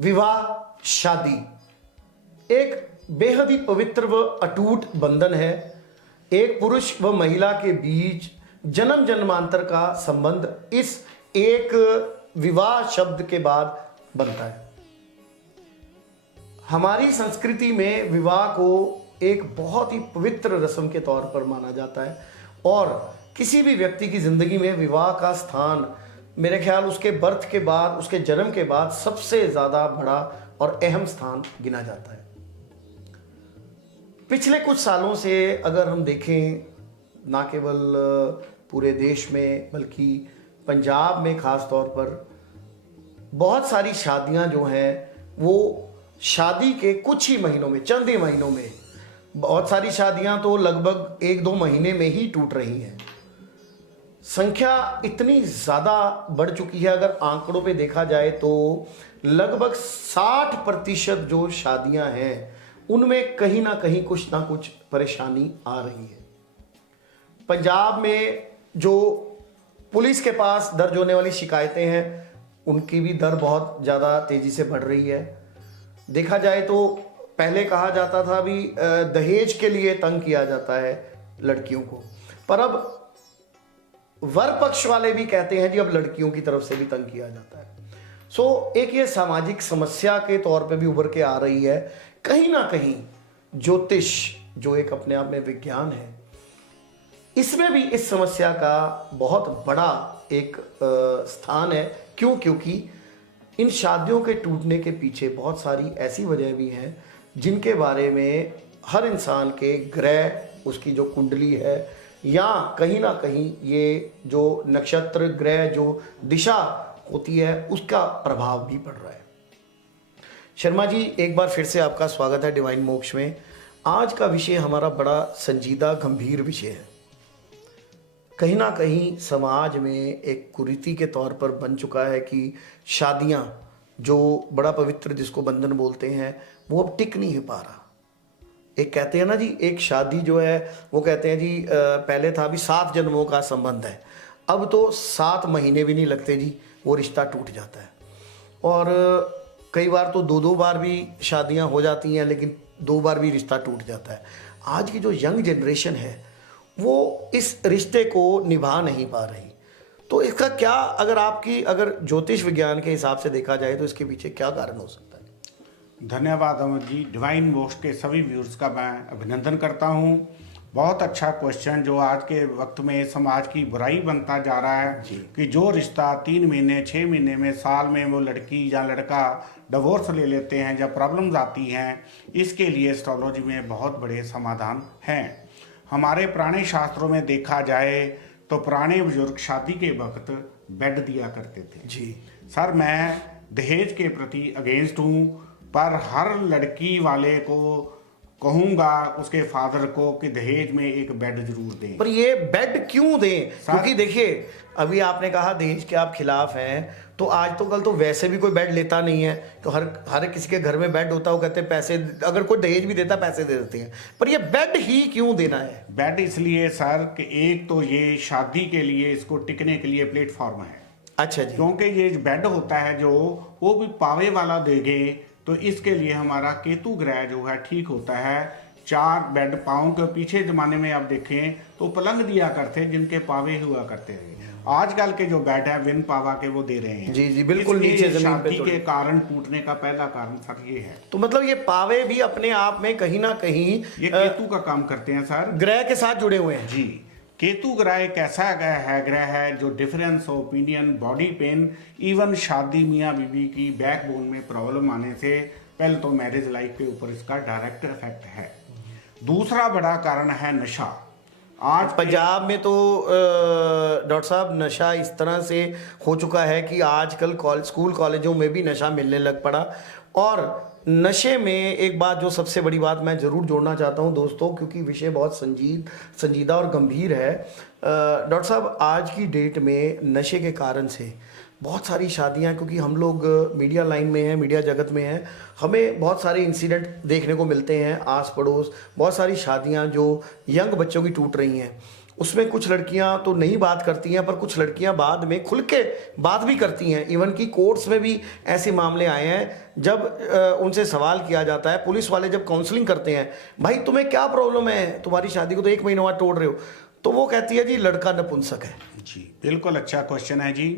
विवाह शादी एक बेहद ही पवित्र व अटूट बंधन है। एक पुरुष व महिला के बीच जन्म जन्मांतर का संबंध इस एक विवाह शब्द के बाद बनता है। हमारी संस्कृति में विवाह को एक बहुत ही पवित्र रस्म के तौर पर माना जाता है और किसी भी व्यक्ति की जिंदगी में विवाह का स्थान मेरे ख्याल उसके बर्थ के बाद, उसके जन्म के बाद सबसे ज्यादा बड़ा और अहम स्थान गिना जाता है। पिछले कुछ सालों से अगर हम देखें, ना केवल पूरे देश में बल्कि पंजाब में खास तौर पर बहुत सारी शादियां जो हैं वो शादी के कुछ ही महीनों में, चंद ही महीनों में, बहुत सारी शादियां तो लगभग 1-2 महीने में ही टूट रही हैं। संख्या इतनी ज़्यादा बढ़ चुकी है, अगर आंकड़ों पे देखा जाए तो लगभग 60% जो शादियां हैं उनमें कहीं ना कहीं कुछ ना कुछ परेशानी आ रही है। पंजाब में जो पुलिस के पास दर्ज होने वाली शिकायतें हैं उनकी भी दर बहुत ज़्यादा तेज़ी से बढ़ रही है। देखा जाए तो पहले कहा जाता था भी दहेज के लिए तंग किया जाता है लड़कियों को, पर अब वर पक्ष वाले भी कहते हैं जी अब लड़कियों की तरफ से भी तंग किया जाता है। सो एक ये सामाजिक समस्या के तौर पे भी उभर के आ रही है। कहीं ना कहीं ज्योतिष जो एक अपने आप में विज्ञान है, इसमें भी इस समस्या का बहुत बड़ा एक स्थान है। क्योंकि इन शादियों के टूटने के पीछे बहुत सारी ऐसी वजह भी हैं जिनके बारे में हर इंसान के ग्रह, उसकी जो कुंडली है या कहीं ना कहीं ये जो नक्षत्र ग्रह जो दिशा होती है उसका प्रभाव भी पड़ रहा है। शर्मा जी, एक बार फिर से आपका स्वागत है डिवाइन मोक्ष में। आज का विषय हमारा बड़ा संजीदा गंभीर विषय है। कहीं ना कहीं समाज में एक कुरीति के तौर पर बन चुका है कि शादियां जो बड़ा पवित्र जिसको बंधन बोलते हैं वो अब टिक नहीं पा रहा। एक कहते हैं ना जी, एक शादी जो है वो कहते हैं जी पहले था भी 7 जन्मों का संबंध है, अब तो 7 महीने भी नहीं लगते जी वो रिश्ता टूट जाता है। और कई बार तो 2-2 बार भी शादियां हो जाती हैं लेकिन 2 बार भी रिश्ता टूट जाता है। आज की जो यंग जनरेशन है वो इस रिश्ते को निभा नहीं पा रही। तो इसका क्या, अगर ज्योतिष विज्ञान के हिसाब से देखा जाए तो इसके पीछे क्या कारण हो सकता है? धन्यवाद अमर जी। डिवाइन मोक्ष के सभी व्यूअर्स का मैं अभिनंदन करता हूं। बहुत अच्छा क्वेश्चन जो आज के वक्त में समाज की बुराई बनता जा रहा है कि जो रिश्ता 3 महीने 6 महीने में, साल में वो लड़की या लड़का डिवोर्स ले लेते हैं, जब प्रॉब्लम्स आती हैं, इसके लिए एस्ट्रोलॉजी में बहुत बड़े समाधान हैं। हमारे पुराने शास्त्रों में देखा जाए तो पुराने बुजुर्ग शादी के वक्त बेड दिया करते थे जी। सर, मैं दहेज के प्रति अगेंस्ट हूँ, पर हर लड़की वाले को कहूँगा उसके फादर को कि दहेज में एक बेड जरूर दें। पर ये बेड क्यों दें? क्योंकि देखिए, अभी आपने कहा दहेज के आप खिलाफ हैं, तो आज तो कल तो वैसे भी कोई बेड लेता नहीं है। तो हर किसी के घर में बेड होता है, वो कहते हैं पैसे, अगर कोई दहेज भी देता पैसे दे देते हैं। पर ये बेड ही क्यों देना है? बेड इसलिए सर कि एक तो ये शादी के लिए, इसको टिकने के लिए प्लेटफॉर्म है। अच्छा जी। क्योंकि ये बेड होता है जो वो भी पावे वाला देंगे, तो इसके लिए हमारा केतु ग्रह जो है ठीक होता है। 4 बेड पाँव के पीछे जमाने में आप देखें तो पलंग दिया करते जिनके पावे हुआ करते हैं। आजकल के जो बेड है बिन पावा के वो दे रहे हैं। जी जी, बिल्कुल नीचे जमीन पे। शादी के कारण टूटने का पहला कारण सर ये है। तो मतलब ये पावे भी अपने आप में कहीं ना कहीं ये केतु का काम करते हैं सर, ग्रह के साथ जुड़े हुए हैं। जी। केतु ग्रह एक ऐसा ग्रह है जो difference of opinion, body pain, even शादी मियाँ बीवी की बैकबोन में प्रॉब्लम आने से पहले तो मैरिज लाइफ के ऊपर इसका डायरेक्ट इफेक्ट है। दूसरा बड़ा कारण है नशा। आज पंजाब में तो डॉक्टर साहब नशा इस तरह से हो चुका है कि आजकल स्कूल कॉलेजों में भी नशा मिलने लग पड़ा। और नशे में एक बात जो सबसे बड़ी बात मैं ज़रूर जोड़ना चाहता हूं दोस्तों, क्योंकि विषय बहुत संजीदा और गंभीर है। डॉक्टर साहब, आज की डेट में नशे के कारण से बहुत सारी शादियां, क्योंकि हम लोग मीडिया लाइन में हैं, मीडिया जगत में हैं, हमें बहुत सारे इंसिडेंट देखने को मिलते हैं आस पड़ोस। बहुत सारी शादियां जो यंग बच्चों की टूट रही हैं, उसमें कुछ लड़कियां तो नहीं बात करती हैं, पर कुछ लड़कियां बाद में खुल के बात भी करती हैं। इवन कि कोर्ट्स में भी ऐसे मामले आए हैं जब उनसे सवाल किया जाता है, पुलिस वाले जब काउंसलिंग करते हैं, भाई तुम्हें क्या प्रॉब्लम है, तुम्हारी शादी को तो 1 महीने बाद तोड़ रहे हो, तो वो कहती है जी लड़का नपुंसक है। जी बिल्कुल अच्छा क्वेश्चन है जी।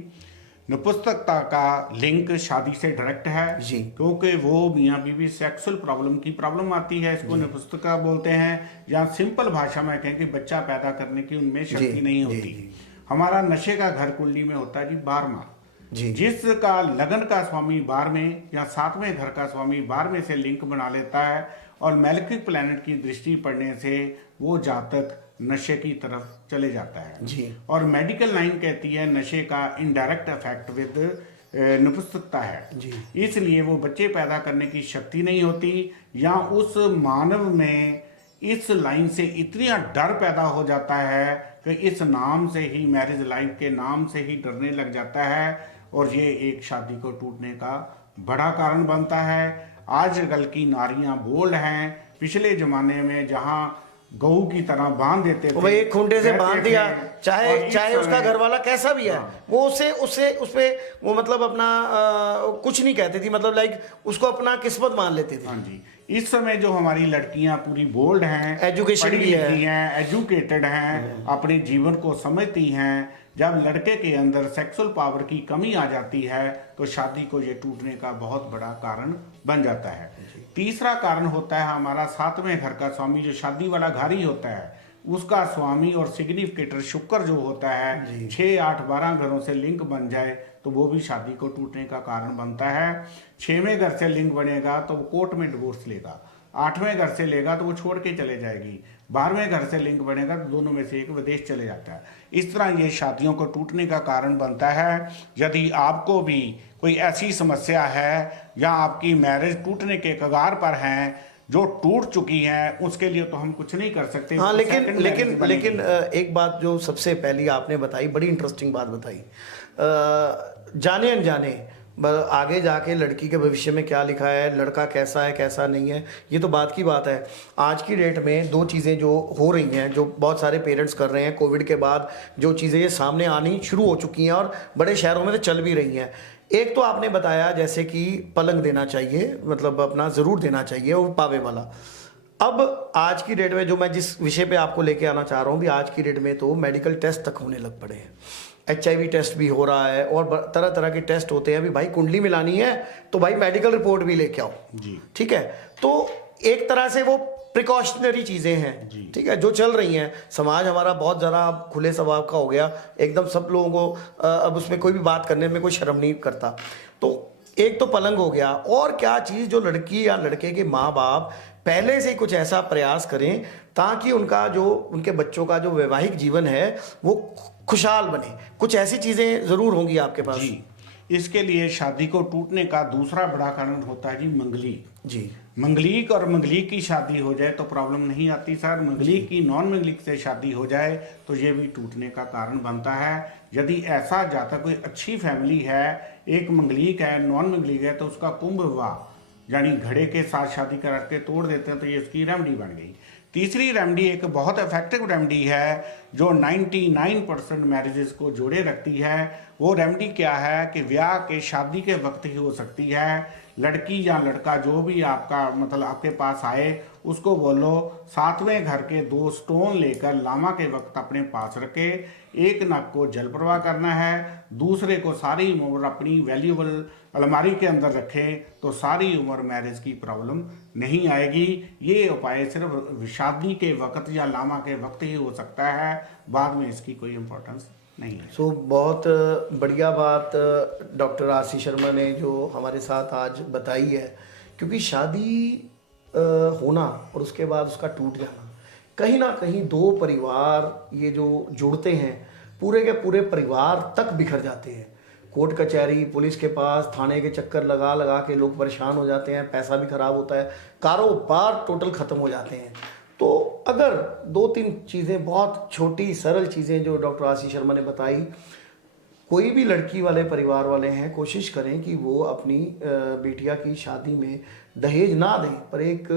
नपुंसकता का लिंक शादी से डायरेक्ट है जी। क्योंकि वो मियाँ बीवी सेक्सुअल प्रॉब्लम की प्रॉब्लम आती है, इसको नपुंसकता बोलते हैं, या सिंपल भाषा में कहें कि बच्चा पैदा करने की उनमें शक्ति नहीं होती। हमारा नशे का घर कुंडली में होता है जी 12वां जी। जिसका लगन का स्वामी 12वें या 7वें घर का स्वामी 12वें से लिंक बना लेता है और मैलेफिक प्लैनेट की दृष्टि पड़ने से वो जातक नशे की तरफ चले जाता है जी। और मेडिकल लाइन कहती है नशे का इनडायरेक्ट इफेक्ट विद नपुंसकता है जी। इसलिए वो बच्चे पैदा करने की शक्ति नहीं होती, या उस मानव में इस लाइन से इतना डर पैदा हो जाता है कि इस नाम से ही, मैरिज लाइफ के नाम से ही डरने लग जाता है और ये एक शादी को टूटने का बड़ा कारण बनता है। आजकल की नारियां बोल्ड हैं, पिछले जमाने में जहां गऊ की तरह बांध देते थे, भाई एक खूंटे से बांध दिया, चाहे उसका घर वाला कैसा भी है, वो उस पे वो मतलब अपना कुछ नहीं कहती थी, मतलब लाइक उसको अपना किस्मत मान लेती थी। हाँ जी। इस समय जो हमारी लड़कियां पूरी बोल्ड हैं, एजुकेशन भी है, एजुकेटेड हैं, अपने जीवन को समझती हैं, जब लड़के के अंदर सेक्सुअल पावर की कमी आ जाती है तो शादी को ये टूटने का बहुत बड़ा कारण बन जाता है। तीसरा कारण होता है हमारा 7वें घर का स्वामी, जो शादी वाला घर ही होता है, उसका स्वामी और सिग्निफिकेटर शुक्र जो होता है 6, 8, 12 घरों से लिंक बन जाए तो वो भी शादी को टूटने का कारण बनता है। 6वें घर से लिंक बनेगा तो वो कोर्ट में डिवोर्स लेगा, 8वें घर से लेगा तो वो छोड़ के चले जाएगी, 12वें घर से लिंक बनेगा तो दोनों में से एक विदेश चले जाता है। इस तरह ये शादियों को टूटने का कारण बनता है। यदि आपको भी कोई ऐसी समस्या है या आपकी मैरिज टूटने के कगार पर है, जो टूट चुकी है, उसके लिए तो हम कुछ नहीं कर सकते। हाँ, लेकिन एक बात जो सबसे पहली आपने बताई, बड़ी इंटरेस्टिंग बात बताई, जाने अनजाने आगे जाके लड़की के भविष्य में क्या लिखा है, लड़का कैसा है कैसा नहीं है, ये तो बात की बात है। आज की डेट में 2 चीज़ें जो हो रही हैं, जो बहुत सारे पेरेंट्स कर रहे हैं, कोविड के बाद जो चीज़ें ये सामने आनी शुरू हो चुकी हैं और बड़े शहरों में तो चल भी रही हैं। एक तो आपने बताया जैसे कि पलंग देना चाहिए, मतलब अपना ज़रूर देना चाहिए, वो पावे वाला। अब आज की डेट में जो मैं जिस विषय पे आपको लेके आना चाह रहा हूँ भी, आज की डेट में तो मेडिकल टेस्ट तक होने लग पड़े हैं, HIV टेस्ट भी हो रहा है और तरह तरह के टेस्ट होते हैं। अभी भाई कुंडली मिलानी है तो भाई मेडिकल रिपोर्ट भी लेके आओ जी। ठीक है, तो एक तरह से वो प्रिकॉशनरी चीज़ें हैं, ठीक है, जो चल रही हैं। समाज हमारा बहुत ज़रा अब खुले स्वभाव का हो गया, एकदम सब लोगों को अब उसमें कोई भी बात करने में कोई शर्म नहीं करता। तो एक तो पलंग हो गया, और क्या चीज़ जो लड़की या लड़के के माँ बाप पहले से कुछ ऐसा प्रयास करें ताकि उनके बच्चों का जो वैवाहिक जीवन है वो खुशहाल बने। कुछ ऐसी चीज़ें ज़रूर होंगी आपके पास जी। इसके लिए शादी को टूटने का दूसरा बड़ा कारण होता है जी मंगली। जी। मंगलिक और मंगलिक की शादी हो जाए तो प्रॉब्लम नहीं आती सर, मंगलिक की नॉन मंगलिक से शादी हो जाए तो ये भी टूटने का कारण बनता है। यदि ऐसा जातक कोई अच्छी फैमिली है, एक मंगलिक है नॉन मंगलिक है, तो उसका कुंभ विवाह यानी घड़े के साथ शादी करा के तोड़ देते हैं, तो ये उसकी रेमेडी बन गई। तीसरी रेमेडी एक बहुत इफेक्टिव रेमेडी है जो 99% मैरिजेस को जोड़े रखती है। वो रेमेडी क्या है कि ब्याह के शादी के वक्त ही हो सकती है। लड़की या लड़का जो भी आपका मतलब आपके पास आए, उसको बोलो 7वें घर के 2 स्टोन लेकर लामा के वक्त अपने पास रखे। एक नग को जल प्रवाह करना है, दूसरे को सारी उम्र अपनी वैल्यूबल अलमारी के अंदर रखें, तो सारी उम्र मैरिज की प्रॉब्लम नहीं आएगी। ये उपाय सिर्फ शादी के वक्त या लामा के वक्त ही हो सकता है, बाद में इसकी कोई इम्पोर्टेंस नहीं है। सो बहुत बढ़िया बात डॉक्टर आशीष शर्मा ने जो हमारे साथ आज बताई है, क्योंकि शादी होना और उसके बाद उसका टूट जाना, कहीं ना कहीं 2 परिवार ये जो जुड़ते हैं, पूरे के पूरे परिवार तक बिखर जाते हैं। कोर्ट कचहरी, पुलिस के पास, थाने के चक्कर लगा लगा के लोग परेशान हो जाते हैं, पैसा भी खराब होता है, कारोबार टोटल ख़त्म हो जाते हैं। तो अगर 2-3 चीज़ें, बहुत छोटी सरल चीज़ें जो डॉक्टर आशीष शर्मा ने बताई, कोई भी लड़की वाले परिवार वाले हैं, कोशिश करें कि वो अपनी बेटिया की शादी में दहेज ना दें, पर एक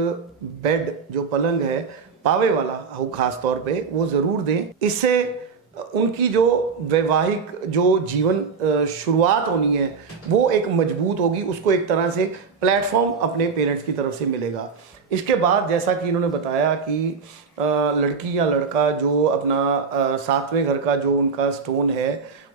बेड जो पलंग है पावे वाला हो खास तौर पे वो ज़रूर दें। इससे उनकी जो वैवाहिक जो जीवन शुरुआत होनी है वो एक मजबूत होगी, उसको एक तरह से प्लेटफॉर्म अपने पेरेंट्स की तरफ से मिलेगा। इसके बाद जैसा कि इन्होंने बताया कि लड़की या लड़का जो अपना 7वें घर का जो उनका स्टोन है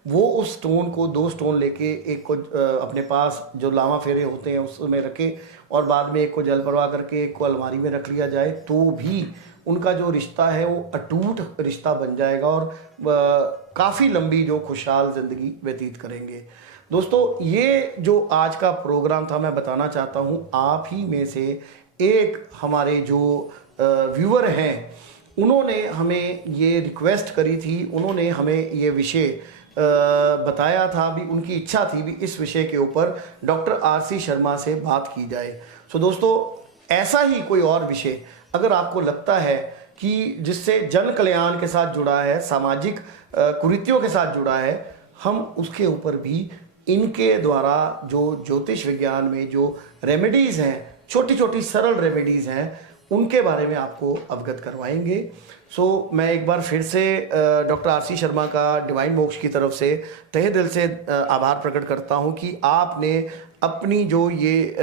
वो उस स्टोन को 2 स्टोन लेके एक को अपने पास जो लावा फेरे होते हैं उसमें रखे और बाद में एक को जल प्रवाह करके एक को अलमारी में रख लिया जाए तो भी उनका जो रिश्ता है वो अटूट रिश्ता बन जाएगा और काफ़ी लंबी जो खुशहाल ज़िंदगी व्यतीत करेंगे। दोस्तों ये जो आज का प्रोग्राम था मैं बताना चाहता हूँ आप ही में से एक हमारे जो व्यूअर हैं उन्होंने हमें ये रिक्वेस्ट करी थी, उन्होंने हमें ये विषय बताया था, भी उनकी इच्छा थी भी इस विषय के ऊपर डॉक्टर आरसी शर्मा से बात की जाए। सो दोस्तों ऐसा ही कोई और विषय अगर आपको लगता है कि जिससे जन कल्याण के साथ जुड़ा है, सामाजिक कुरीतियों के साथ जुड़ा है, हम उसके ऊपर भी इनके द्वारा जो ज्योतिष विज्ञान में जो रेमेडीज़ हैं, छोटी छोटी सरल रेमेडीज़ हैं, उनके बारे में आपको अवगत करवाएंगे। सो मैं एक बार फिर से डॉक्टर आरसी शर्मा का डिवाइन मोक्ष की तरफ से तहे दिल से आभार प्रकट करता हूं कि आपने अपनी जो ये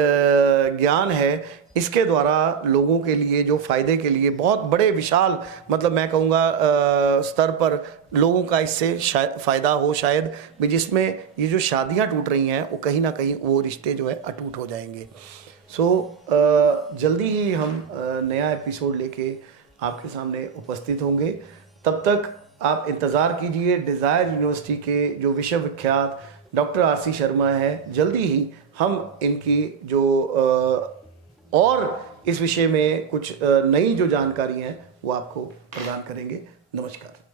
ज्ञान है इसके द्वारा लोगों के लिए जो फ़ायदे के लिए बहुत बड़े विशाल मतलब मैं कहूँगा स्तर पर लोगों का इससे फ़ायदा हो शायद भी, जिसमें ये जो शादियाँ टूट रही हैं वो कहीं ना कहीं वो रिश्ते जो है अटूट हो जाएंगे। सो जल्दी ही हम नया एपिसोड लेके आपके सामने उपस्थित होंगे। तब तक आप इंतज़ार कीजिए डिज़ायर यूनिवर्सिटी के जो विश्व विख्यात डॉक्टर आरसी शर्मा है, जल्दी ही हम इनकी जो और इस विषय में कुछ नई जो जानकारी हैं वो आपको प्रदान करेंगे। नमस्कार।